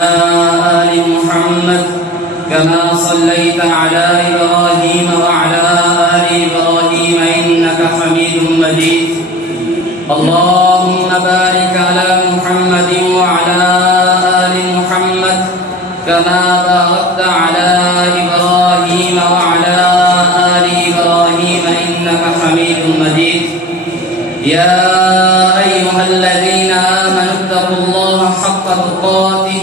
آل محمد كما صليت على إبراهيم وعلى آل إبراهيم إنك حميد مجيد اللهم بارك على محمد وعلى آل محمد كما باركت على إبراهيم وعلى آل إبراهيم إنك حميد مجيد يا أيها الذين آمنوا اتقوا الله حق تقاته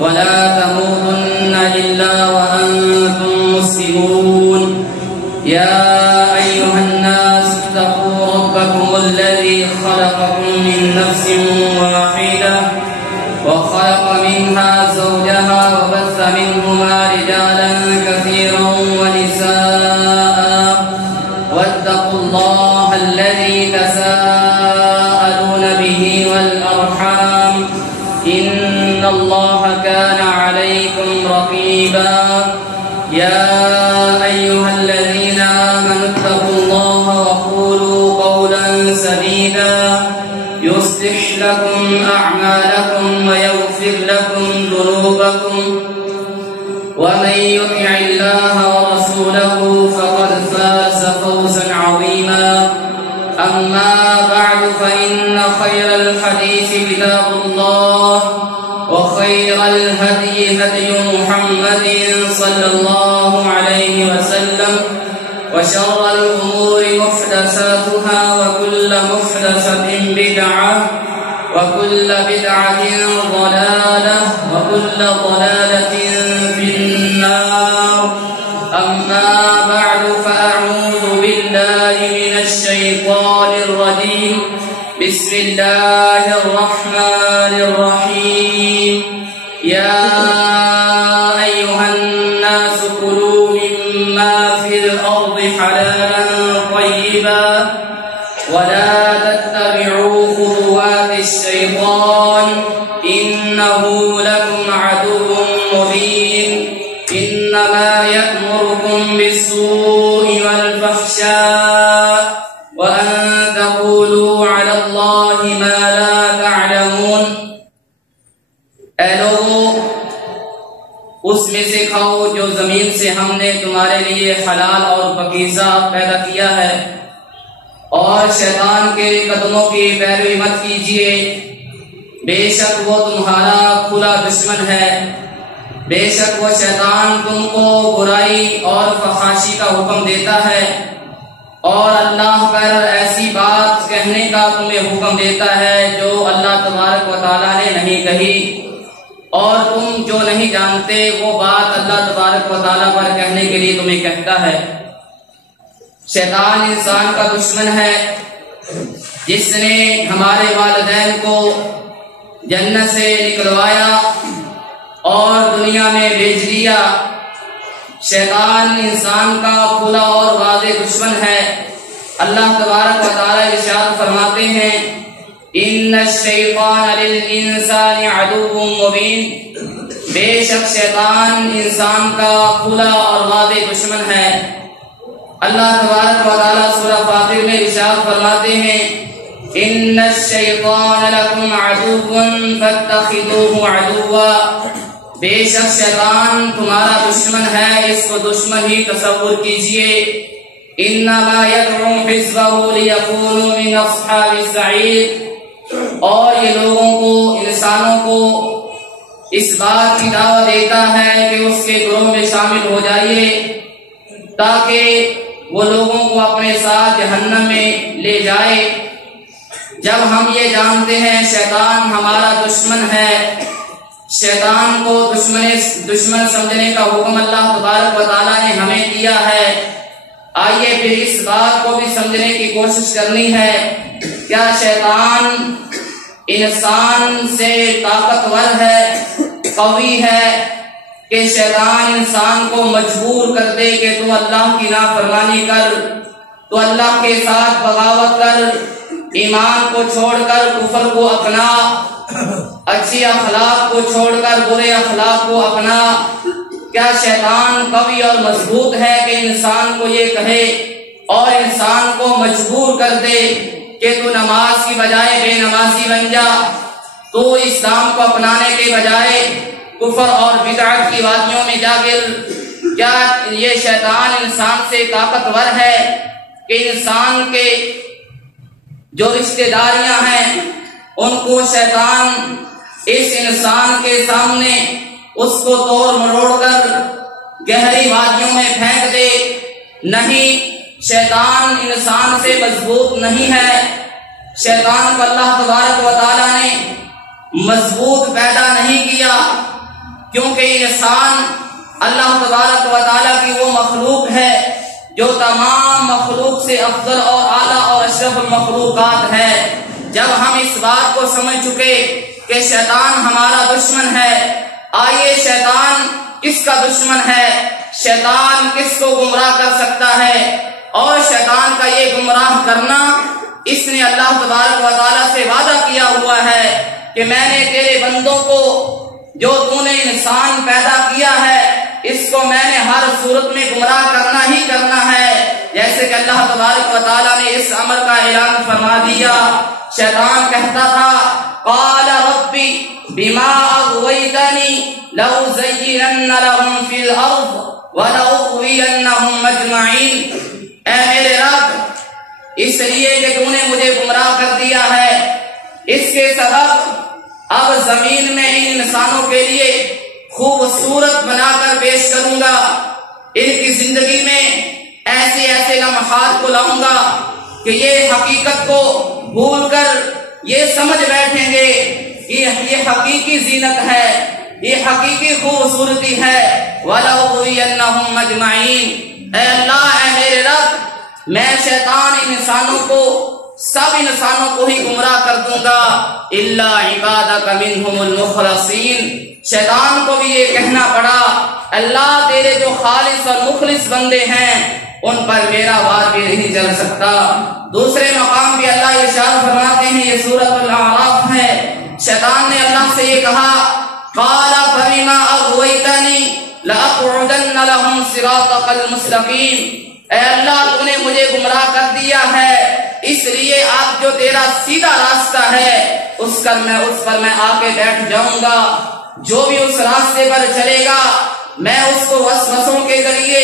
ولا تموتن إلا وأنتم مسلمون يا أيها الناس اتقوا ربكم الذي خلقكم من نفس واحدة وخلق منها زوجها وبث منهما رجالا كثيرا ونساء واتقوا الله الذي تساءلون به والأرحام إن الله كان عليكم رقيبا يا أيها الذين آمنوا اتقوا الله وقولوا قولا سديدا يصلح لكم أعمالكم ويغفر لكم ذنوبكم ومن يطع الله ورسوله فقد فاز فوزا عظيما أما بعد فإن خير الحديث كتاب الله وخير الهدي هدي محمد صلى الله عليه وسلم وشر الأمور محدثاتها وكل محدثة بدعة وكل بدعة ضلالة وكل ضلالة في النار أما بعد فأعوذ بالله من الشيطان الرجيم بسم الله الرحمن الرحيم يا أيها الناس كلوا مما في الأرض حلالا طيبا ولا تتبعوا خطوات الشيطان إنه لكم عدو مبين إنما يأمركم بالسوء والفحشاء وأن تقولوا على الله ما لا تعلمون اے لوگو اس میں سے کھاؤ جو زمین سے ہم نے تمہارے لیے حلال اور پاکیزہ پیدا کیا ہے اور شیطان کے قدموں کی پیروی مت کیجیے بے شک وہ تمہارا کھلا دشمن ہے بے شک وہ شیطان تم کو برائی اور فحاشی کا حکم دیتا ہے اور اللہ پر ایسی بات کہنے کا تمہیں حکم دیتا ہے جو اللہ تبارک و تعالیٰ نے نہیں کہی اور تم جو نہیں جانتے وہ بات اللہ تبارک و تعالیٰ پر کہنے کے لیے تمہیں کہتا ہے شیطان انسان کا دشمن ہے جس نے ہمارے والدین کو جنت سے نکلوایا اور دنیا میں بھیج دیا شیطان انسان کا کھلا اور واضح دشمن ہے اللہ تبارک و تعالی ارشاد فرماتے ہیں ان الشیطان للانسان عدو مبین بے شک شیطان انسان کا کھلا اور واضح دشمن ہے اللہ تبارک و تعالی سورہ فاطر میں ارشاد فرماتے ہیں ان الشیطان لکم عدو فاتخذوه عدوا بے شک شیطان تمہارا دشمن ہے اس کو دشمن ہی تصور کیجئے انما یدعو حزبہ لیکونوا من اصحاب السعیر اور یہ لوگوں کو انسانوں کو اس بات کی دعوت دیتا ہے کہ اس کے گروہ میں شامل ہو جائیے تاکہ وہ لوگوں کو اپنے ساتھ جہنم میں لے جائے جب ہم یہ جانتے ہیں شیطان ہمارا دشمن ہے شیطان کو دشمن سمجھنے کا حکم اللہ تبارک و تعالیٰ نے ہمیں دیا ہے آئیے پھر اس بات کو بھی سمجھنے کی کوشش کرنی ہے کیا شیطان انسان سے طاقتور ہے قوی ہے کہ شیطان انسان کو مجبور کر دے کہ تو اللہ کی نافرمانی کر تو اللہ کے ساتھ بغاوت کر ایمان کو چھوڑ کر کفر کو اپنا اچھی اخلاق کو چھوڑ کر برے اخلاق کو اپنا کیا شیطان قوی اور مضبوط ہے کہ انسان کو یہ کہے اور انسان کو مجبور کر دے کہ تو نماز کی بجائے بے نمازی بن جا تو اسلام کو اپنانے کے بجائے کفر اور بدعت کی وادیوں میں جا گر۔ کیا یہ شیطان انسان سے طاقتور ہے کہ انسان کے جو رشتہ داریاں ہیں ان کو شیطان اس انسان کے سامنے اس کو توڑ مروڑ کر گہری وادیوں میں پھینک دے؟ نہیں، شیطان انسان سے مضبوط نہیں ہے۔ شیطان کو اللہ تبارک و تعالیٰ نے مضبوط پیدا نہیں کیا، کیونکہ انسان اللہ تبارک و تعالیٰ کی وہ مخلوق ہے جو تمام مخلوق سے افضل اور اعلیٰ اور اشرف المخلوقات ہے۔ جب ہم اس بات کو سمجھ چکے کہ شیطان ہمارا دشمن ہے، آئیے شیطان کس کا دشمن ہے، شیطان کس کو گمراہ کر سکتا ہے، اور شیطان کا یہ گمراہ کرنا اس نے اللہ تبارک و تعالیٰ سے وعدہ کیا ہوا ہے کہ میں نے تیرے بندوں کو جو تو نے انسان پیدا کیا ہے اس کو میں نے ہر صورت میں گمراہ کرنا ہی کرنا ہے، جیسے کہ اللہ تبارک و تعالیٰ نے اس امر کا اعلان فرما دیا۔ شیطان کہتا تھا قال ربی بما اغویتنی لأزینن لهم فی الارض ولأغوینہم اجمعین، اے میرے رب اس لیے کہ تو نے مجھے گمراہ کر دیا ہے، اس کے سبب اب زمین میں ان انسانوں کے لیے خوبصورت بنا کر پیش کروں گا، ان کی زندگی میں ایسے ایسے لمحات کو لاؤں گا کہ یہ حقیقت کو بھول کر یہ سمجھ بیٹھیں گے کہ یہ حقیقی زینت ہے، یہ حقیقی خوبصورتی ہے۔ وَلَأُغْوِيَنَّهُمْ أَجْمَعِينَ، اے اللہ، اے میرے رب، میں شیطان انسانوں کو سب انسانوں کو ہی گمراہ کر دوں گا الا عبادک منہم المخلصین۔ شیطان کو بھی یہ کہنا پڑا اللہ تیرے جو خالص اور مخلص بندے ہیں ان پر میرا وار بھی نہیں چل سکتا۔ دوسرے مقام بھی اللہ ارشاد فرماتے ہیں، یہ سورۃ الاعراف ہے، شیطان نے اللہ سے یہ کہا قال فبما اغویتنی لأقعدن لهم صراطک المستقیم، اے اللہ تو نے مجھے گمراہ کر دیا ہے، اس لیے آپ جو تیرا سیدھا راستہ ہے اس پر میں آ کے بیٹھ جاؤں گا، جو بھی اس راستے پر چلے گا میں اس کو وسوسوں کے ذریعے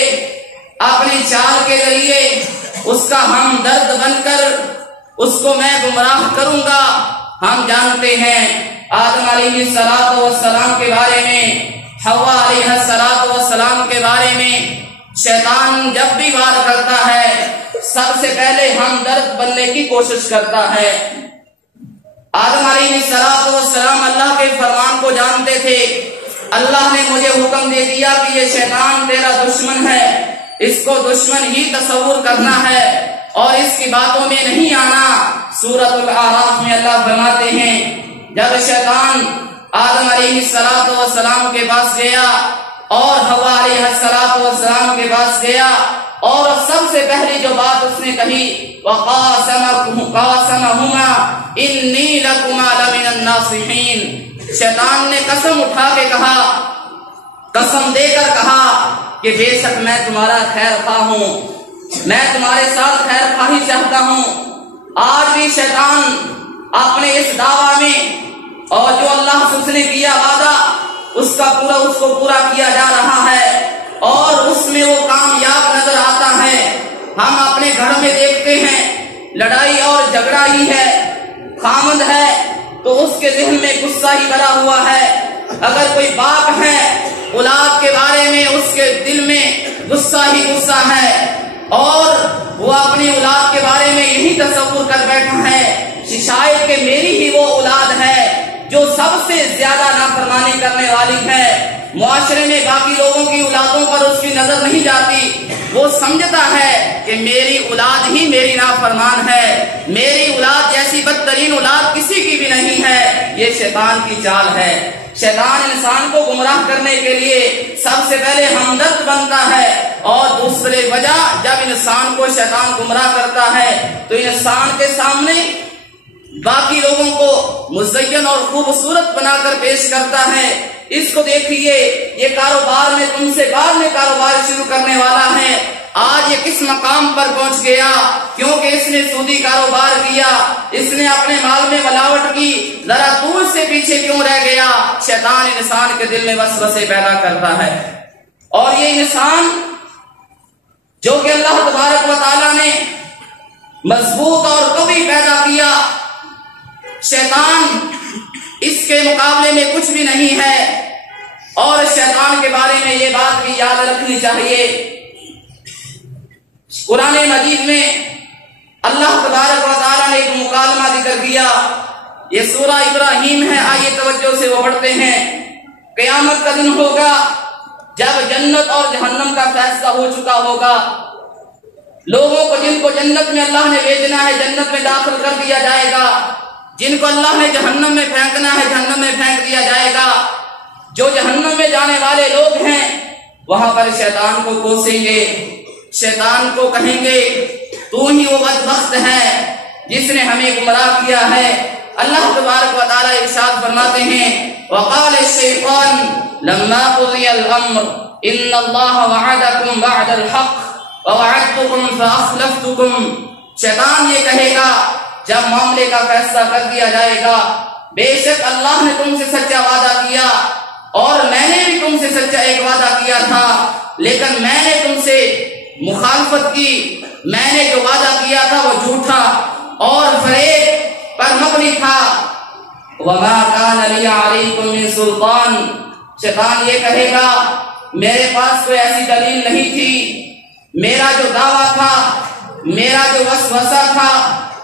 اپنی چال کے ذریعے اس کا ہمدرد بن کر اس کو میں گمراہ کروں گا۔ ہم جانتے ہیں آدم علیہ السلام کے بارے میں، حوا علیہ السلام کے بارے میں، شیطان جب بھی وار کرتا ہے سب سے پہلے ہمدرد بننے کی کوشش کرتا ہے۔ آدم علیہ السلام اللہ کے فرمان کو جانتے تھے، اللہ نے مجھے حکم دے دیا کہ یہ شیطان تیرا دشمن ہے، اس کو دشمن ہی تصور کرنا ہے اور اس کی باتوں میں نہیں آنا۔ سورۃ الاعراف میں اللہ فرماتے ہیں جب شیطان آدم علیہ السلام کے پاس گیا اور حوا علیہ السلام کے پاس گیا اور سب سے پہلی جو بات اس نے کہی وَقَاسَمَهُمَا إِنِّي لَكُمَا لَمِنَ النَّاصِحِينَ، شیطان نے قسم اٹھا کے کہا، قسم دے کر کہا کہ بے شک میں تمہارا خیر خواہ ہوں، میں تمہارے ساتھ خیر خواہی چاہتا ہوں۔ آج بھی شیطان اپنے اس دعویٰ میں اور جو اللہ سے اس نے کیا وعدہ اس کو پورا کیا جا رہا ہے اور اس میں وہ کامیاب نظر آتا ہے۔ ہم اپنے گھر میں دیکھتے ہیں لڑائی اور جھگڑا ہی ہے، خامد ہے تو اس کے ذہن میں غصہ ہی بھرا ہوا ہے، اگر کوئی باپ ہے اولاد کے بارے میں اس کے دل میں غصہ ہی غصہ ہے اور وہ اپنی اولاد کے بارے میں یہی تصور کر بیٹھا ہے شاید کہ میری ہی وہ اولاد ہے جو سب سے زیادہ نافرمانی کرنے والی ہے۔ معاشرے میں باقی لوگوں کی اولادوں پر اس کی نظر نہیں جاتی، وہ سمجھتا ہے کہ میری اولاد ہی میری نافرمان ہے، میری اولاد جیسی بدترین اولاد کسی کی بھی نہیں ہے۔ یہ شیطان کی چال ہے۔ شیطان انسان کو گمراہ کرنے کے لیے سب سے پہلے ہمدرد بنتا ہے اور دوسری وجہ جب انسان کو شیطان گمراہ کرتا ہے تو انسان کے سامنے باقی لوگوں کو مزین اور خوبصورت بنا کر پیش کرتا ہے۔ اس کو دیکھیے، یہ کاروبار میں تم سے بعد میں کاروبار شروع کرنے والا ہے، آج یہ کس مقام پر پہنچ گیا؟ کیونکہ اس نے سودی کاروبار کیا، اس نے اپنے مال میں ملاوٹ کی، ذرا تو اس سے پیچھے کیوں رہ گیا؟ شیطان انسان کے دل میں وسوسے پیدا کرتا ہے، اور یہ انسان جو کہ اللہ تبارک و تعالیٰ نے مضبوط اور قوی پیدا کیا، شیطان اس کے مقابلے میں کچھ بھی نہیں ہے۔ اور شیطان کے بارے میں یہ بات بھی یاد رکھنی چاہیے، قرآن مجید میں اللہ تبارک و تعالیٰ نے ایک مکالمہ ذکر کیا، یہ سورہ ابراہیم ہے، آئیے توجہ سے وہ پڑھتے ہیں۔ قیامت کا دن ہوگا جب جنت اور جہنم کا فیصلہ ہو چکا ہوگا، لوگوں کو جن کو جنت میں اللہ نے بھیجنا ہے جنت میں داخل کر دیا جائے گا، جن کو اللہ نے جہنم میں پھینکنا ہے جہنم میں پھینک دیا جائے گا۔ جو جہنم میں جانے والے لوگ ہیں وہاں پر شیطان کو کوسیں گے، شیطان کو کہیں گے تو ہی وہ بدبخت ہے جس نے ہمیں گمراہ کیا ہے۔ اللہ تبارک و تعالیٰ ارشاد فرماتے ہیں وقال الشیطان لما قضی الامر ان اللہ وعدکم وعد الحق ووعدتکم فاخلفتکم، شیطان یہ کہے گا جب معاملے کا فیصلہ کر دیا جائے گا، بے شک اللہ نے تم سے سچا وعدہ کیا اور میں نے بھی تم سے سچا ایک وعدہ کیا تھا، لیکن میں نے تم سے مخالفت کی، میں نے جو وعدہ کیا تھا وہ جھوٹا اور فریب پر مبنی تھا۔ وما کان لی علیکم من سلطان، شیطان یہ کہے گا میرے پاس کوئی ایسی دلیل نہیں تھی، میرا جو دعویٰ تھا، میرا جو وسوسہ تھا،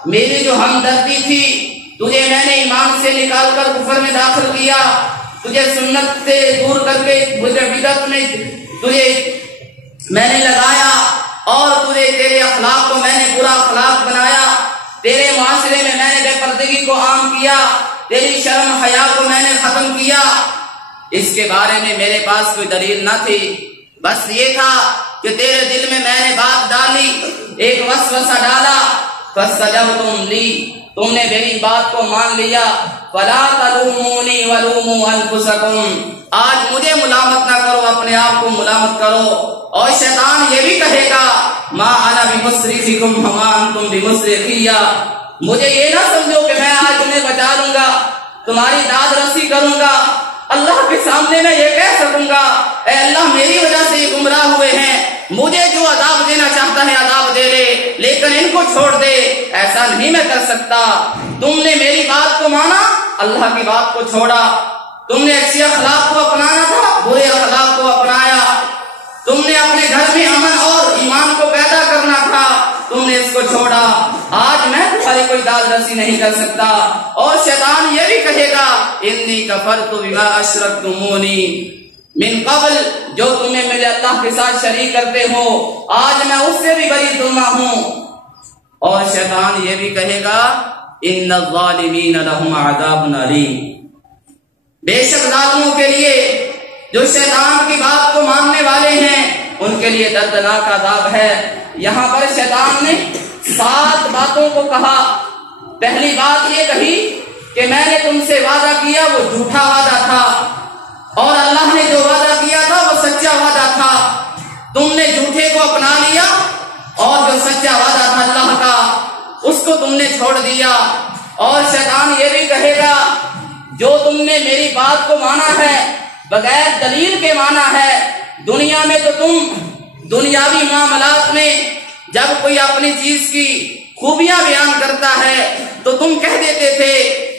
میری جو ہمدردی تھی، تجھے میں نے ایمان سے نکال کر کفر میں داخل کیا، تجھے سنت سے دور کر کے مجھے بدعت میں تجھے میں نے لگایا، اور تجھے تیرے اخلاق کو میں نے برا اخلاق بنایا، تیرے معاشرے میں نے بے پردگی کو عام کیا، تیری شرم حیا کو میں نے ختم کیا۔ اس کے بارے میں میرے پاس کوئی دلیل نہ تھی، بس یہ تھا کہ تیرے دل میں نے بات ڈالی، ایک وسوسہ ڈالا، فاستجبتم لی، تم نے میری بات کو مان لیا، فلا تلومونی ولوموا انفسکم، آج مجھے ملامت نہ کرو، اپنے آپ کو ملامت کرو۔ اور شیطان یہ بھی کہے گا ما انا بمصرخکم وما انتم بمصرخی، مجھے یہ نہ سمجھو کہ میں آج تمہیں بچا لوں گا، تمہاری داد رسی کروں گا، اللہ کے سامنے میں یہ کہہ سکوں گا اے اللہ میری وجہ سے یہ گمراہ ہوئے ہیں، مجھے جو عذاب دینا چاہتا ہے عذاب دے لے، لیکن ان کو چھوڑ دے، ایسا نہیں میں کر سکتا۔ تم نے میری بات کو مانا، اللہ کی بات کو چھوڑا، تم نے اچھی اخلاق کو اپنانا تھا، برے اخلاق کو اپنایا، تم نے اپنے گھر میں امن اور ایمان کو پیدا کرنا تھا، تم نے اس کو چھوڑا، آج میں تمہاری کوئی داد رسی نہیں کر سکتا۔ اور شیطان یہ بھی کہے گا انی کفرت بما اشرکتمونی من قبل، جو تمہیں میرے اللہ کے ساتھ شریک کرتے ہو آج میں اس سے بھی بری تما ہوں۔ اور شیطان یہ بھی کہے گا ان الظالمین لهم عذاب علیم، بے شک ظالموں کے لیے جو شیطان کی بات کو ماننے والے ہیں ان کے لیے دردناک عذاب ہے۔ یہاں پر شیطان نے 7 باتوں کو کہا، پہلی بات یہ کہی کہ میں نے تم سے وعدہ کیا وہ جھوٹا وعدہ تھا، اور اللہ نے جو وعدہ کیا تھا وہ سچا وعدہ تھا، تم نے جھوٹے کو اپنا لیا اور جو سچا وعدہ تھا اللہ کا اس کو تم نے چھوڑ دیا۔ اور شیطان یہ بھی کہے گا جو تم نے میری بات کو مانا ہے بغیر دلیل کے مانا ہے، دنیا میں تو تم دنیاوی معاملات میں جب کوئی اپنی چیز کی خوبیاں بیان کرتا ہے تو تم کہہ دیتے تھے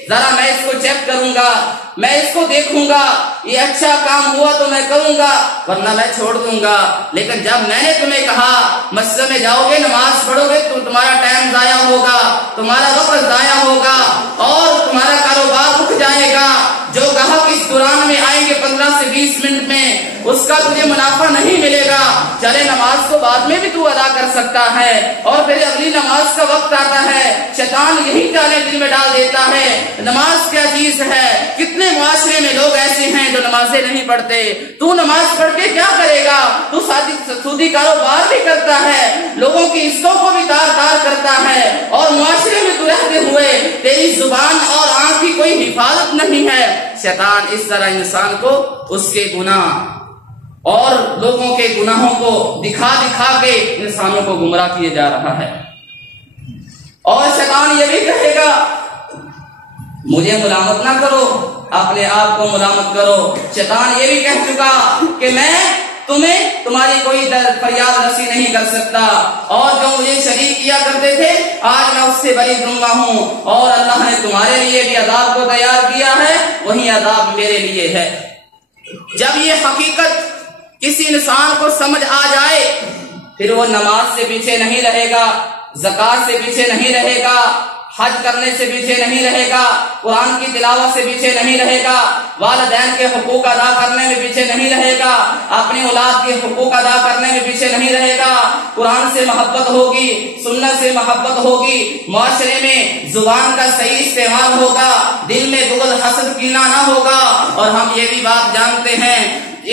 ذرا میں اس کو چیک کروں گا، میں اس کو دیکھوں گا، یہ اچھا کام ہوا تو میں کروں گا ورنہ میں چھوڑ دوں گا۔ لیکن جب میں نے تمہیں کہا مسجد میں جاؤ گے نماز پڑھو گے تو تمہارا ٹائم ضائع ہوگا، تمہارا وقت ضائع ہوگا اور تمہارا کاروبار رک جائے گا، جو گاہک اس دوران میں آئیں گے 15 سے 20 منٹ میں اس کا تجھے منافع نہیں ملے گا، چلے نماز کو بعد میں بھی تو ادا کر سکتا ہے، اور پھر اگلی نماز کا وقت آتا ہے شیطان یہی چالیں دل میں ڈال دیتا ہے نماز کیا چیز ہے۔ کتنے معاشرے میں لوگ ایسے ہیں جو نمازیں نہیں پڑھتے، تو نماز پڑھ کے کیا کرے گا، تو سودی کاروبار بھی کرتا ہے، لوگوں کی عزتوں کو بھی تار تار کرتا ہے، اور معاشرے میں تو رہتے ہوئے تیری زبان اور آنکھ کی کوئی حفاظت نہیں ہے۔ شیطان اس طرح انسان کو اس کے گناہ اور لوگوں کے گناہوں کو دکھا دکھا کے انسانوں کو گمراہ کیے جا رہا ہے۔ اور شیطان یہ بھی کہے گا مجھے ملامت نہ کرو، اپنے آپ کو ملامت کرو۔ شیطان یہ بھی کہہ چکا کہ میں تمہیں تمہاری کوئی فریاد رسی نہیں کر سکتا، اور جو مجھے شریک کیا کرتے تھے آج میں اس سے بری دوں گا ہوں، اور اللہ نے تمہارے لیے بھی عذاب کو تیار کیا ہے، وہی عذاب میرے لیے ہے۔ جب یہ حقیقت کسی انسان کو سمجھ آ جائے پھر وہ نماز سے پیچھے نہیں رہے گا، زکوٰۃ سے پیچھے نہیں رہے گا، حج کرنے سے پیچھے نہیں رہے گا، قرآن کی تلاوت سے پیچھے نہیں رہے گا، والدین کے حقوق ادا کرنے میں پیچھے نہیں رہے گا، اپنی اولاد کے حقوق ادا کرنے میں پیچھے نہیں رہے گا۔ قرآن سے محبت ہوگی، سنت سے محبت ہوگی، معاشرے میں زبان کا صحیح استعمال ہوگا، دل میں بغض حسد کینہ نہ ہوگا۔ اور ہم یہ بھی بات جانتے ہیں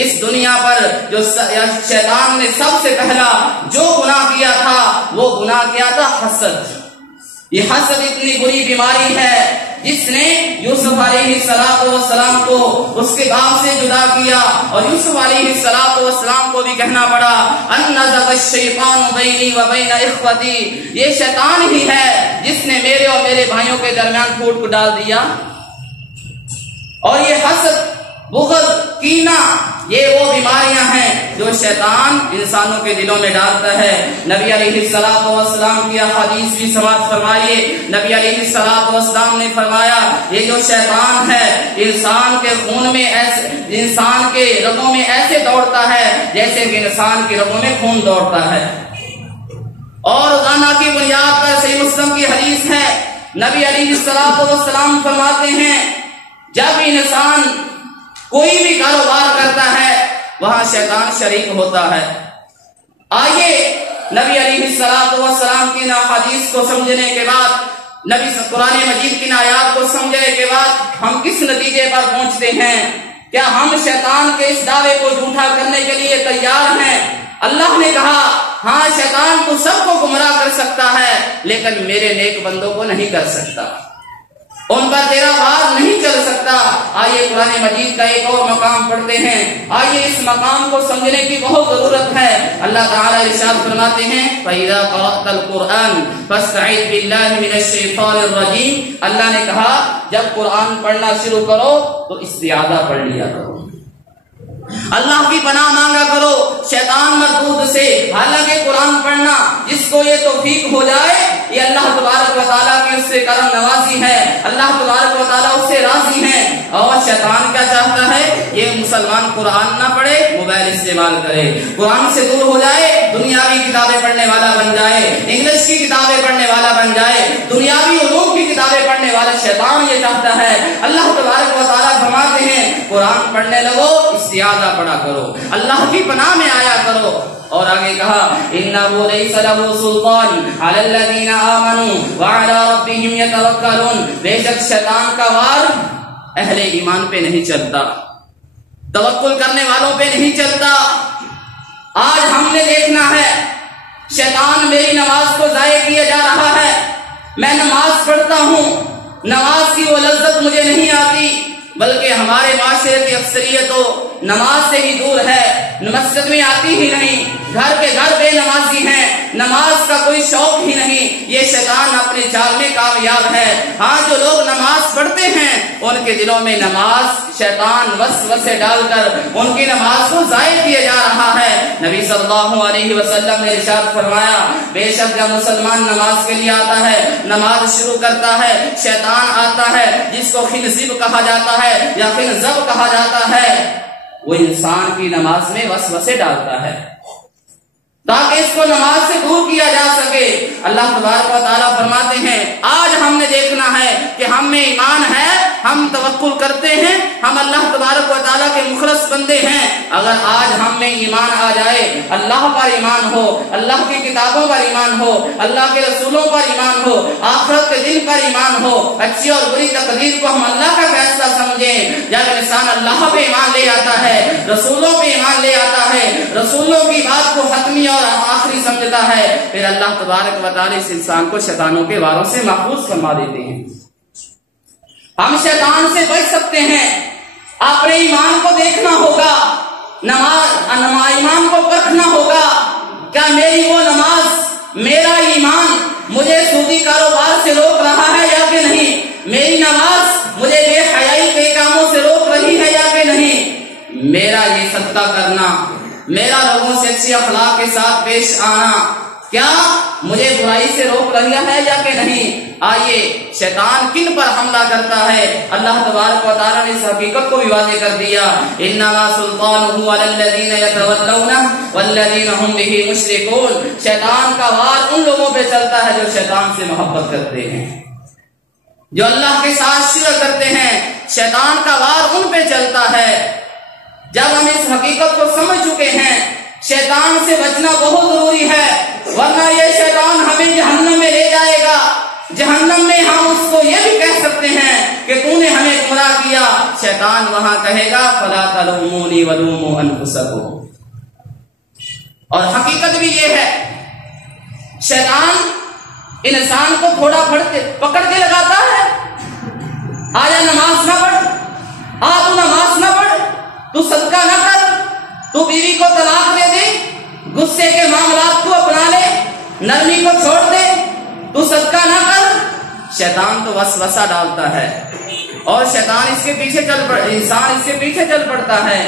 اس دنیا پر جو شیطان نے سب سے پہلا جو گناہ کیا تھا وہ گناہ کیا تھا حسد۔ یہ حسد اتنی بری بیماری ہے جس نے یوسف علیہ السلام کو اس کے باپ سے جدا کیا، اور یوسف علیہ السلام کو بھی کہنا پڑا ان نزغ الشیطان بینی و بین اخوتی، یہ شیطان ہی ہے جس نے میرے اور میرے بھائیوں کے درمیان پھوٹ کو ڈال دیا۔ اور یہ حسد، بغض، کینہ، یہ وہ بیماریاں ہیں جو شیطان انسانوں کے دلوں میں ڈالتا ہے۔ نبی علیہ السلام کی حدیث بھی سماعت فرمائیے۔ نبی علیہ السلام نے فرمایا یہ جو شیطان ہے انسان کے خون میں ایسے، انسان کے رگوں میں ایسے دوڑتا ہے جیسے کہ انسان کے رگوں میں خون دوڑتا ہے۔ اور روزانہ کی بنیاد پر صحیح مسلم کی حدیث ہے، نبی علیہ السلام فرماتے ہیں جب انسان کوئی بھی کاروبار کرتا ہے وہاں شیطان شریک ہوتا ہے۔ آئیے نبی علیہ السلام کی حدیث کو سمجھنے کے بعد، نبی قرآن مجید کی آیات کو سمجھنے کے بعد ہم کس نتیجے پر پہنچتے ہیں؟ کیا ہم شیطان کے اس دعوے کو جھوٹا کرنے کے لیے تیار ہیں؟ اللہ نے کہا ہاں شیطان تو سب کو گمراہ کر سکتا ہے لیکن میرے نیک بندوں کو نہیں کر سکتا، ان پر تیرا بار نہیں چل سکتا۔ آئیے قرآن مجید کا ایک اور مقام پڑھتے ہیں، آئیے اس مقام کو سمجھنے کی بہت ضرورت ہے۔ اللہ تعالیٰ ارشاد فرماتے ہیں فَإِذَا قَرَأْتَ الْقُرْآنَ فَاسْتَعِذْ بِاللَّهِ مِنَ الشَّيْطَانِ الرَّجِيمِ، اللہ نے کہا جب قرآن پڑھنا شروع کرو تو استعاذہ پڑھ لیا کرو، اللہ کی پناہ مانگا کرو شیطان مردود سے۔ حالانکہ قرآن پڑھنا جس کو یہ توفیق ہو جائے یہ اللہ تبارک و تعالیٰ کی اس سے کرم نوازی ہے، اللہ تبارک و تعالیٰ اس سے راضی ہے۔ اور شیطان کیا چاہتا ہے؟ یہ مسلمان قرآن نہ پڑھے، موبائل استعمال کرے، قرآن سے دور ہو جائے، دنیاوی کتابیں پڑھنے والا بن جائے، انگلش کی کتابیں پڑھنے والا بن جائے، دنیاوی علوم کی کتابیں پڑھنے والا شیطان یہ چاہتا ہے۔ اللہ تبارک و تعالیٰ فرماتے ہیں قرآن پڑھنے لگو، استعاذہ پڑھا کرو، اللہ کی پناہ میں آیا کرو۔ اور آگے کہا انه ليس له سلطان على الذين امنوا وعلى ربهم يتوكلون، بے شک شیطان کا وار اہل ایمان پہ نہیں چلتا، توکل کرنے والوں پہ نہیں چلتا۔ آج ہم نے دیکھنا ہے شیطان میری نماز کو ضائع کیا جا رہا ہے، میں نماز پڑھتا ہوں، نماز کی وہ لذت مجھے نہیں آتی، بلکہ ہمارے معاشرے کی اکثریت تو نماز سے ہی دور ہے، مسجد میں آتی ہی نہیں، گھر کے گھر بے نمازی ہیں، نماز کا کوئی شوق ہی نہیں۔ یہ شیطان اپنے جال میں کامیاب ہے۔ ہاں جو لوگ نماز پڑھتے ہیں ان کے دلوں میں نماز شیطان وسوسے ڈال کر ان کی نماز کو ضائع کیا جا رہا ہے۔ نبی صلی اللہ علیہ وسلم نے ارشاد فرمایا بے شک جب مسلمان نماز کے لیے آتا ہے، نماز شروع کرتا ہے، شیطان آتا ہے جس کو خنزب کہا جاتا ہے یا خنزب کہا جاتا ہے، وہ انسان کی نماز میں وسوسے ڈالتا ہے تاکہ اس کو نماز سے دور کیا جا سکے۔ اللہ تبارک و تعالیٰ فرماتے ہیں آج ہم نے دیکھنا ہے کہ ہم میں ایمان ہے، ہم توکل کرتے ہیں، ہم اللہ تبارک و تعالیٰ کے مخلص بندے ہیں۔ اگر آج ہم میں ایمان آ جائے، اللہ پر ایمان ہو، اللہ کی کتابوں پر ایمان ہو، اللہ کے رسولوں پر ایمان ہو، آخرت کے دن پر ایمان ہو، اچھی اور بری تقدیر کو ہم اللہ کا فیصلہ سمجھیں۔ جب انسان اللہ پہ ایمان لے آتا ہے، رسولوں پہ ایمان لے آتا ہے، رسولوں کی بات کو حتمی اور آخری سمجھتا ہے، پھر اللہ تبارک و تعالیٰ اس انسان کو شیطانوں کے واروں سے محفوظ فرما دیتے ہیں۔ ہم شیطان سے بچ سکتے ہیں، اپنے ایمان کو دیکھنا ہوگا۔ ایمان کو پرکھنا ہوگا، کیا میری وہ نماز، میرا ایمان مجھے سودی کاروبار سے روک رہا ہے یا کہ نہیں؟ میری نماز مجھے بے حیائی کے کاموں سے روک رہی ہے یا کہ نہیں؟ میرا یہ صدقہ کرنا، میرا لوگوں سے اچھی اخلاق کے ساتھ پیش آنا، کیا مجھے برائی سے روک رہا ہے یا کہ نہیں؟ آئیے شیطان کن پر حملہ کرتا ہے، اللہ تبارک و تعالیٰ نے اس حقیقت کو بھی واضح کر دیا، انما سلطانہ علی الذین یتولونہ والذین ہم بہ مشرکون۔ شیطان کا وار ان لوگوں پہ چلتا ہے جو شیطان سے محبت کرتے ہیں، جو اللہ کے ساتھ شرک کرتے ہیں، شیطان کا وار ان پہ چلتا ہے۔ جب ہم اس حقیقت کو سمجھ چکے ہیں، شیطان سے بچنا بہت ضروری ہے، ورنہ یہ شیطان ہمیں جہنم میں لے جائے گا۔ جہنم میں ہم اس کو یہ بھی کہہ سکتے ہیں کہ تو نے ہمیں گمراہ کیا، شیطان وہاں کہے گا فلا تلومونی ولوموا انفسکم۔ اور حقیقت بھی یہ ہے، شیطان انسان کو تھوڑا پکڑ کے لگاتا ہے، آیا نماز نہ پڑھ، تو نماز نہ پڑھ، تو صدقہ نہ کر، تو بیوی کو طلاق دے دے، غصے کے معاملات کو اپنا لے، نرمی کو چھوڑ دے، تو صدقہ نہ کر۔ شیطان تو وسوسہ ڈالتا ہے اور شیطان اس کے پیچھے انسان اس کے پیچھے چل پڑتا ہے۔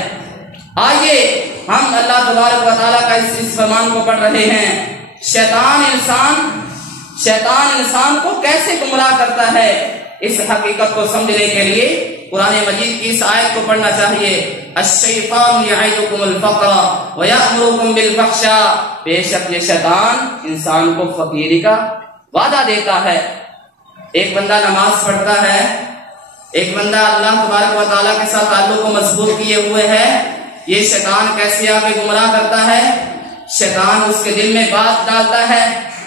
آئیے ہم اللہ تبارک و تعالیٰ کا اس فرمان کو پڑھ رہے ہیں، شیطان انسان کو کیسے گمراہ کرتا ہے۔ اس حقیقت کو سمجھنے کے لیے قرآن مجید کی اس آیت کو پڑھنا چاہیے، الشیطان یعدکم الفقر ویأمرکم بالفحشاء۔ بے شک یہ شیطان انسان کو فقیری کا وعدہ دیتا ہے۔ ایک بندہ نماز پڑھتا ہے، ایک بندہ اللہ تبارک و تعالیٰ کے ساتھ تعلق کو مضبوط کیے ہوئے ہے، یہ شیطان کیسے آ کے گمراہ کرتا ہے؟ شیطان اس کے دل میں بات ڈالتا ہے،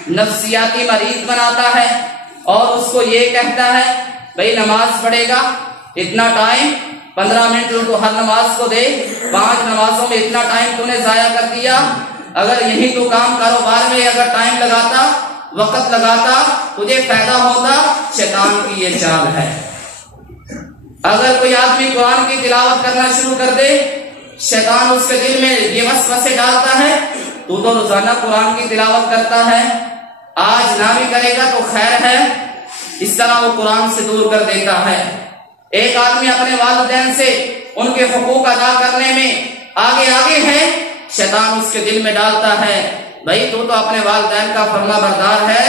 نفسیاتی مریض بناتا ہے اور اس کو یہ کہتا ہے بھئی نماز پڑھے گا، اتنا ٹائم 15 منٹ تو ہر نماز کو دے، 5 نمازوں میں اتنا ٹائم تو نے ضائع کر دیا، اگر یہی تو کام کاروبار میں اگر ٹائم لگاتا، وقت لگاتا، تجھے فائدہ ہوتا۔ شیطان کی یہ چال ہے۔ اگر کوئی آدمی قرآن کی تلاوت کرنا شروع کر دے، شیطان اس کے دل میں یہ وسوسے ڈالتا ہے، تو روزانہ قرآن کی تلاوت کرتا ہے، آج نہ بھی کرے گا تو خیر ہے، اس طرح وہ قرآن سے دور کر دیتا ہے۔ ایک آدمی اپنے والدین سے ان کے حقوق ادا کرنے میں آگے ہے، شیطان اس کے دل میں ڈالتا ہے بھائی تو اپنے والدین کا فرما بردار ہے،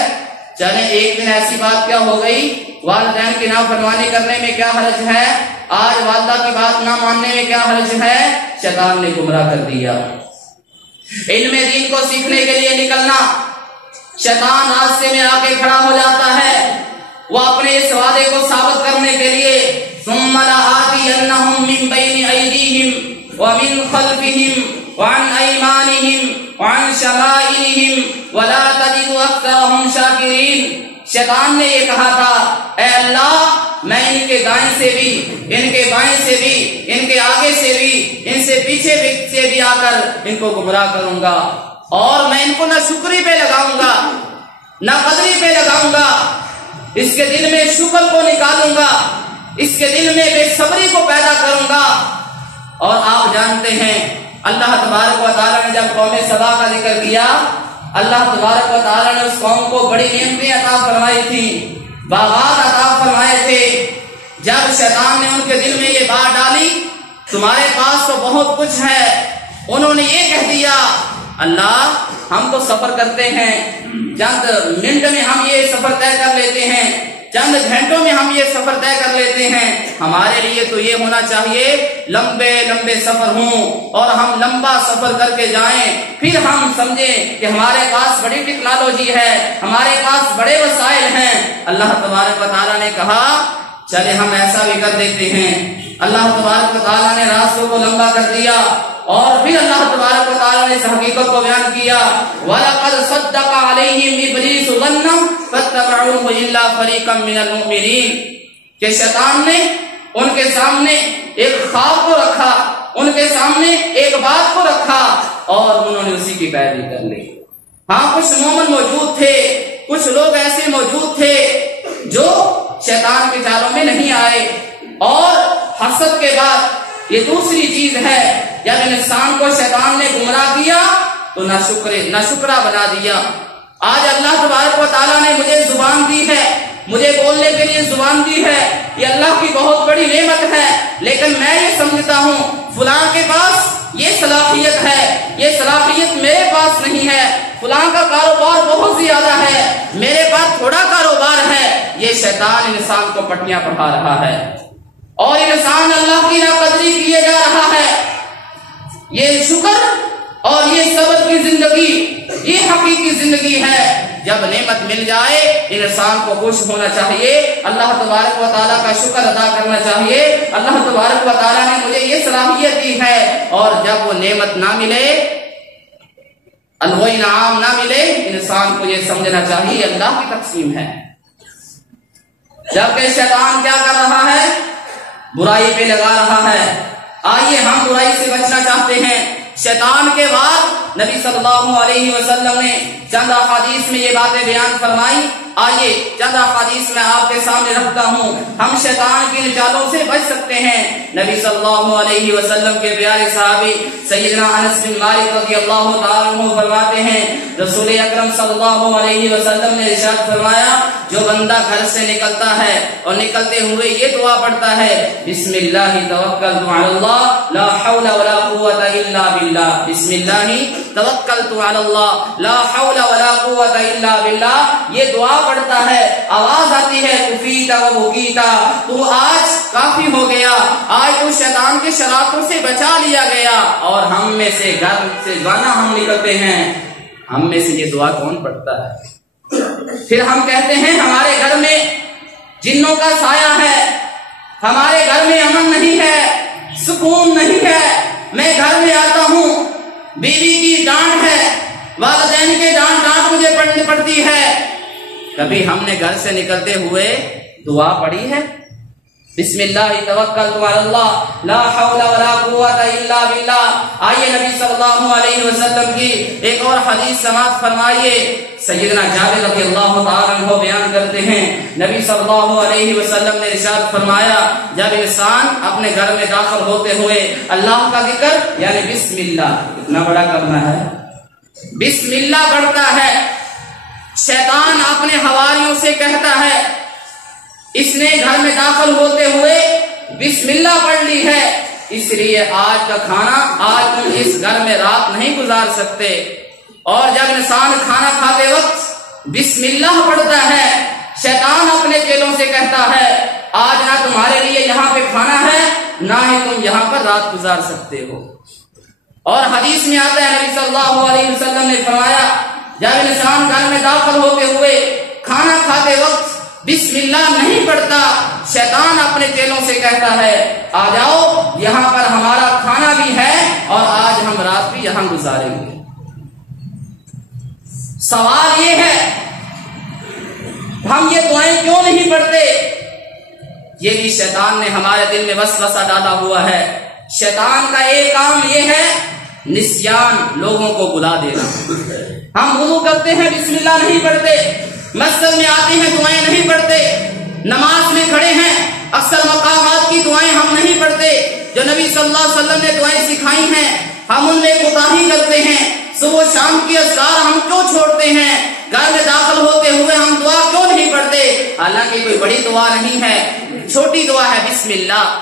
چلے ایک دن ایسی بات کیا ہو گئی، والدین کی نافرمانی کرنے میں کیا حرج ہے، آج والدہ کی بات نہ ماننے میں کیا حرج ہے۔ شیطان نے گمراہ کر دیا۔ علم دین کو سیکھنے کے لیے نکلنا، شیطان راستے میں آ کے کھڑا ہو جاتا ہے، وہ اپنے اس وعدے کو ثابت کرنے کے لیے ثم لآتینہم من بین ایدیہم ومن خلفہم وعن ایمانہم وعن شمائلہم ولا تجد اکثرہم شاکرین۔ شیطان نے یہ کہا تھا اے اللہ میں ان کے دائیں سے بھی، ان کے بائیں سے بھی، ان کے آگے سے بھی، ان سے پیچھے سے بھی آ کر ان کو گمراہ کروں گا، اور میں ان کو نہ شکری پہ لگاؤں گا نہ قدری پہ لگاؤں گا، اس کے دل میں شکر کو نکالوں گا، اس کے دل میں بے صبری کو پیدا کروں گا۔ اور آپ جانتے ہیں اللہ تبارک و تعالیٰ نے جب قوم سبا کا ذکر کیا، اللہ تبارک و تعالیٰ نے اس قوم کو بڑی نعمتیں عطا فرمائی تھی، باغات عطا فرمائے تھے۔ جب شیطان نے ان کے دل میں یہ بات ڈالی تمہارے پاس تو بہت کچھ ہے، انہوں نے یہ کہہ دیا اللہ ہم تو سفر کرتے ہیں، چند منٹ میں ہم یہ سفر طے کر لیتے ہیں، چند گھنٹوں میں ہم یہ سفر طے کر لیتے ہیں، ہمارے لیے تو یہ ہونا چاہیے لمبے لمبے سفر ہوں اور ہم لمبا سفر کر کے جائیں، پھر ہم سمجھیں کہ ہمارے پاس بڑی ٹیکنالوجی ہے، ہمارے پاس بڑے وسائل ہیں۔ اللہ تبارک و تعالیٰ نے کہا چلے ہم ایسا بھی کر دیتے ہیں۔ اللہ تبارک و تعالیٰ نے راستوں کو لمبا کر دیا، اور پھر اللہ تبارک و تعالیٰ نے اس حقیقت کو بیان کیا وَلَقَدْ صَدَّقَ عَلَيْهِمْ إِبْلِيسُ ظَنَّهُ فَاتَّبَعُوهُ إِلَّا فَرِيقًا مِّنَ الْمُؤْمِنِينَ کہ شیطان نے ان کے سامنے ایک خواب کو رکھا، ان کے سامنے ایک بات کو رکھا اور انہوں نے اسی کی پیروی کر لی۔ ہاں کچھ مومن موجود تھے، کچھ لوگ ایسے موجود تھے جو شیطان کے جالوں میں نہیں آئے۔ اور حسد کے بعد یہ دوسری چیز ہے، جب انسان کو شیطان نے گمراہ کیا تو ناشکرا بنا دیا۔ آج اللہ تبارک و تعالیٰ نے مجھے زبان دی ہے، مجھے بولنے کے لیے زبان دی ہے، یہ اللہ کی بہت بڑی نعمت ہے، لیکن میں یہ سمجھتا ہوں فلاں کے پاس یہ صلاحیت ہے، یہ صلاحیت میرے پاس نہیں ہے، فلاں کا کاروبار بہت زیادہ ہے، میرے پاس تھوڑا کاروبار ہے۔ یہ شیطان انسان کو پٹیاں پڑھا رہا ہے اور انسان اللہ کی ناقدری کیے جا رہا ہے۔ یہ شکر اور یہ صبر کی زندگی یہ حقیقی زندگی ہے۔ جب نعمت مل جائے انسان کو خوش ہونا چاہیے، اللہ تبارک و تعالیٰ کا شکر ادا کرنا چاہیے، اللہ تبارک و تعالیٰ نے مجھے یہ صلاحیت دی ہے۔ اور جب وہ نعمت نہ ملے، انواع انعام نہ ملے، انسان کو یہ سمجھنا چاہیے اللہ کی تقسیم ہے۔ جبکہ شیطان کیا کر رہا ہے؟ برائی پہ لگا رہا ہے۔ آئیے ہم برائی سے بچنا چاہتے ہیں۔ شیطان کے بعد نبی صلی اللہ علیہ وسلم نے چند احادیث میں یہ باتیں بیان فرمائی۔ آئیے چند احادیث میں آپ کے سامنے رکھتا ہوں، ہم شیطان کی چالوں سے بچ سکتے ہیں۔ نبی صلی اللہ علیہ وسلم کے پیارے صحابی سیدنا انس بن مالک رضی اللہ تعالیٰ عنہ فرماتے ہیں، رسول اکرم صلی اللہ علیہ وسلم نے ارشاد فرمایا، جو بندہ گھر سے نکلتا ہے اور نکلتے ہوئے یہ دعا پڑھتا ہے، بسم اللہ توکلت علی اللہ لا حول ولا قوت الا باللہ، بسم اللہ توکلت علی اللہ لا حول ولا قوت الا باللہ، یہ دعا پڑھتا ہے، آواز آتی ہے کفیتا و بکیتا، تو آج کافی ہو گیا، آج تو شیطان کے شرارتوں سے بچا لیا گیا۔ اور ہم میں سے گھر سے جانا ہم نکلتے ہیں، ہم میں سے یہ دعا کون پڑھتا ہے؟ پھر ہم کہتے ہیں ہمارے گھر میں جنوں کا سایہ ہے، ہمارے گھر میں امن نہیں ہے، سکون نہیں ہے، میں گھر میں آتا ہوں، بیوی کی ڈانٹ ہے، والدین کے ڈانٹ مجھے پڑھنی پڑتی ہے۔ کبھی ہم نے گھر سے نکلتے ہوئے دعا پڑھی ہے، بسم اللہ توکلت علی اللہ لا حول ولا قوت الا باللہ؟ آئیے نبی صلی اللہ علیہ وسلم کی ایک اور حدیث سماعت فرمائیے۔ سیدنا جابر رضی اللہ تعالیٰ عنہ بیان کرتے ہیں، نبی صلی اللہ علیہ وسلم نے ارشاد فرمایا، جب انسان اپنے گھر میں داخل ہوتے ہوئے اللہ کا ذکر یعنی بسم اللہ، اتنا بڑا کرنا ہے، بسم اللہ پڑھتا ہے، شیطان اپنے حواریوں سے کہتا ہے، اس نے گھر میں داخل ہوتے ہوئے بسم اللہ پڑھ لی ہے، اس لیے آج کا کھانا آج تم اس گھر میں رات نہیں گزار سکتے۔ اور جب انسان کھانا کھاتے وقت بسم اللہ پڑھتا ہے، شیطان اپنے چیلوں سے کہتا ہے، آج نہ تمہارے لیے یہاں پہ کھانا ہے، نہ ہی تم یہاں پر رات گزار سکتے ہو۔ اور حدیث میں آتا ہے، نبی صلی اللہ علیہ وسلم نے فرمایا، جب انسان گھر میں داخل ہوتے ہوئے کھانا کھاتے وقت بسم اللہ نہیں پڑھتا، شیطان اپنے چیلوں سے کہتا ہے، آ جاؤ یہاں پر ہمارا کھانا بھی ہے اور آج ہم رات بھی یہاں گزاریں گے۔ سوال یہ ہے، ہم یہ دعائیں کیوں نہیں پڑھتے؟ یہ بھی شیطان نے ہمارے دل میں وسوسہ ڈالا ہوا ہے۔ شیطان کا ایک کام یہ ہے، نسیان، لوگوں کو بلا دینا۔ ہم وضو کرتے ہیں بسم اللہ نہیں پڑھتے، مسجد میں آتے ہیں دعائیں نہیں پڑھتے، نماز میں کھڑے ہیں اکثر مقامات کی دعائیں ہم نہیں پڑھتے، جو نبی صلی اللہ علیہ وسلم نے دعائیں سکھائی ہیں ہم ان میں کوتاہی کرتے ہیں۔ صبح شام کی اذکار ہم کیوں چھوڑتے ہیں؟ گھر میں داخل ہوتے ہوئے ہم دعا کیوں نہیں پڑھتے؟ حالانکہ کوئی بڑی دعا نہیں ہے، چھوٹی دعا ہے بسم اللہ۔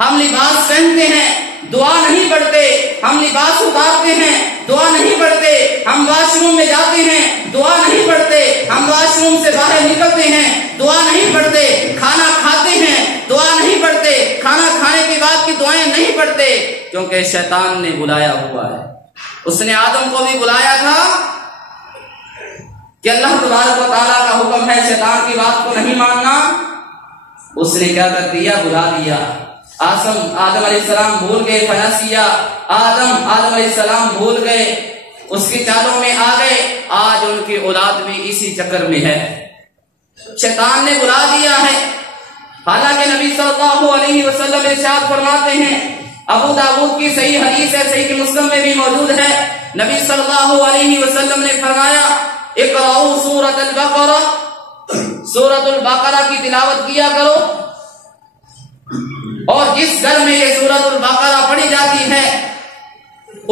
ہم لباس پہنتے ہیں، دعا نہیں پڑھتے، ہم لباس اتارتے ہیں، دعا نہیں پڑھتے، ہم واش روم میں جاتے ہیں، دعا نہیں پڑھتے، ہم واش روم سے باہر نکلتے ہیں، دعا نہیں پڑھتے، کھانا کھاتے ہیں، دعا نہیں پڑھتے، کھانا کھانے کے بعد کی دعائیں نہیں پڑھتے، کیونکہ شیطان نے بلایا ہوا ہے۔ اس نے آدم کو بھی بلایا تھا کہ اللہ تبارک و تعالیٰ کا حکم ہے شیطان کی بات کو نہیں ماننا، اس نے کیا کر دیا؟ بلا دیا۔ آدم علیہ السلام بھول گئے، فنسیا آدم علیہ السلام بھول گئے، اس کی چالوں میں آ گئے، آج ان کی اولاد بھی اسی چکر میں ہے، شیطان نے بلا دیا ہے۔ حالانکہ نبی صلی اللہ علیہ وسلم ارشاد فرماتے ہیں، ابو داؤد کی صحیح حدیث ہے، صحیح مسلم میں بھی موجود ہے، نبی صلی اللہ علیہ وسلم نے فرمایا، اقرأوا سورۃ البقرہ، سورۃ البقرہ کی تلاوت کیا کرو، اور جس گھر میں یہ سورۃ البقرہ پڑھی جاتی ہے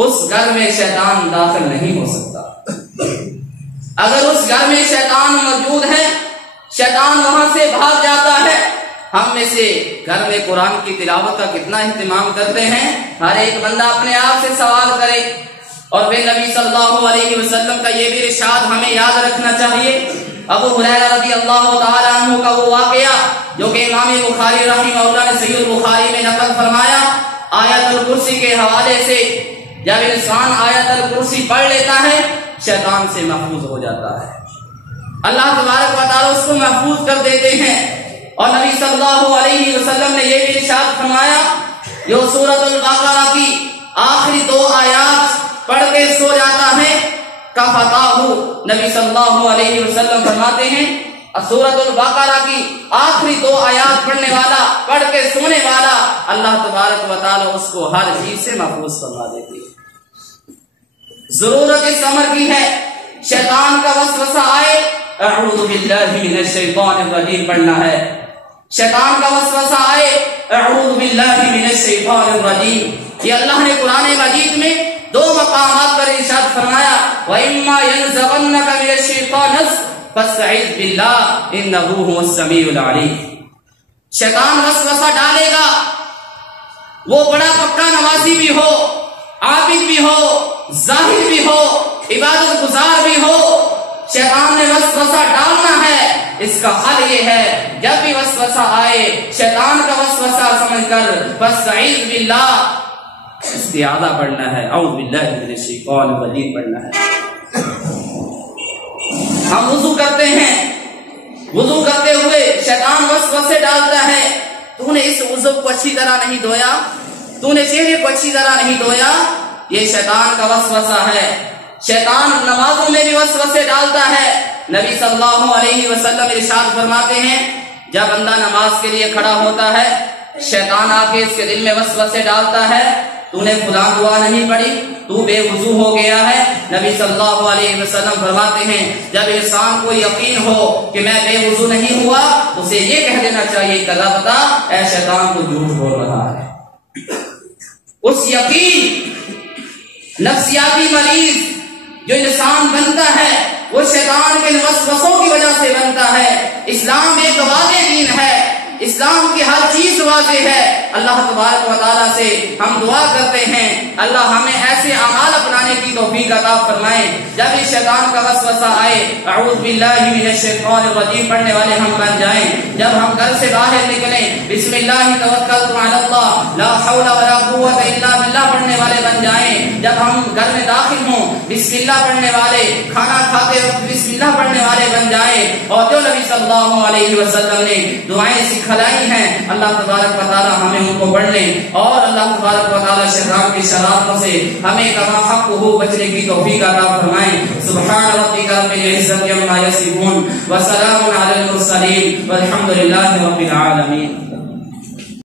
اس گھر میں شیطان داخل نہیں ہو سکتا۔ اگر اس گھر میں شیطان موجود ہے، شیطان وہاں سے بھاگ جاتا ہے۔ ہم میں سے گھر میں قرآن کی تلاوت کا کتنا اہتمام کرتے ہیں؟ ہر ایک بندہ اپنے آپ سے سوال کرے۔ اور پھر نبی صلی اللہ علیہ وسلم کا یہ بھی ارشاد ہمیں یاد رکھنا چاہیے۔ ابو ہریرہ رضی اللہ تعالی عنہ کا وہ واقعہ جو کہ امام بخاری رحمہ اللہ نے صحیح البخاری میں نقل فرمایا، آیت الکرسی کے حوالے سے، جب انسان آیت الکرسی پڑھ لیتا ہے شیطان سے محفوظ ہو جاتا ہے، اللہ تبارک و تعالی اس کو محفوظ کر دیتے ہیں۔ اور نبی صلی اللہ علیہ وسلم نے یہ بھی ارشاد فرمایا، جو سورۃ البقرہ کی آخری 2 آیات پڑھ کے سو جاتا ہے کفتاہ، نبی صلی اللہ علیہ وسلم فرماتے ہیں سورۃ البقرہ کی آخری 2 آیات پڑھنے والا، پڑھ کے سونے والا، اللہ تبارک و تعالی اس کو ہر چیز سے محفوظ فرما دیتے ہیں۔ ضرورت اس امر کی ہے، شیطان کا وسوسہ آئے اعوذ باللہ من الشیطان الرجیم پڑھنا ہے، شیطان کا وسوسہ آئے اعوذ باللہ من الشیطان الرجیم۔ یہ اللہ نے قرآن مجید میں 2 مقامات پر ارشاد فرمایا، وَإِمَّا يَنزَغَنَّكَ مِنَ الشَّيْطَانِ نَزْغٌ فَاسْتَعِذْ بِاللَّهِ إِنَّهُ هُوَ السَّمِيعُ الْعَلِيمُ۔ شیطان وسوسہ ڈالے گا، وہ بڑا پکا نمازی بھی ہو، عابد بھی ہو، زاہد بھی ہو، عبادت گزار بھی ہو، شیطان نے وسوسہ ڈالنا ہے۔ اس کا حل یہ ہے، جب بھی وسوسہ آئے شیطان کا وسوسہ سمجھ کر فَاسْتَعِذْ بِاللَّهِ استعاذہ پڑھنا ہے، اعوذ باللہ من الشیطان الرجیم پڑھنا ہے۔ ہم وضو کرتے ہیں، وضو کرتے ہوئے شیطان وسوسے ڈالتا ہے، تو نے اس وضو کو اچھی طرح نہیں دھویا، تو نے چہرے کو اچھی طرح نہیں دھویا، یہ شیطان کا وسوسہ ہے۔ شیطان نمازوں میں بھی وسوسے ڈالتا ہے۔ نبی صلی اللہ علیہ وسلم ارشاد فرماتے ہیں، جب بندہ نماز کے لیے کھڑا ہوتا ہے شیطان آ کے اس کے دل میں وسوسے ڈالتا ہے، تو نے فلاں دعا نہیں پڑھی، تو بے وضو ہو گیا ہے۔ نبی صلی اللہ علیہ وسلم فرماتے ہیں، جب انسان کو یقین ہو کہ میں بے وضو نہیں ہوا، اسے یہ کہہ دینا چاہیے کہ اللہ بتا اے شیطان کو جھوٹ بول رہا ہے۔ اس یقین، نفسیاتی مریض جو انسان بنتا ہے وہ شیطان کے وسوسوں کی وجہ سے بنتا ہے۔ اسلام ایک واضح دین ہے، اسلام کی ہر چیز واضح ہے۔ اللہ تبارک و تعالیٰ سے ہم دعا کرتے ہیں اللہ ہمیں ایسے اعمال اپنانے کی توفیق عطا فرمائے، جب اس شیطان کا وسوسہ آئے اعوذ باللہ من الشیطان الرجیم پڑھنے والے ہم بن جائیں۔ جب ہم گھر سے باہر نکلیں بسم اللہ توکلت علی اللہ لا حول ولا قوت الا باللہ پڑھنے والے بن جائیں۔ جب ہم گھر میں داخل ہوں بسم اللہ پڑھنے والے، کھانا کھاتے وقت بسم اللہ پڑھنے والے بن جائیں، اور جو نبی صلی اللہ علیہ وسلم نے دعائیں سکھلائی ہیں اللہ تبارک و تعالی ہمیں ان کو پڑھنے، اور اللہ تبارک و تعالی شیطان کی شرارتوں سے ہمیں کما حق ہو بچنے کی توفیق عطا فرمائیں۔ سبحان ربک رب العزت عما یصفون وسلام علی المرسلین والحمد للہ رب العالمین۔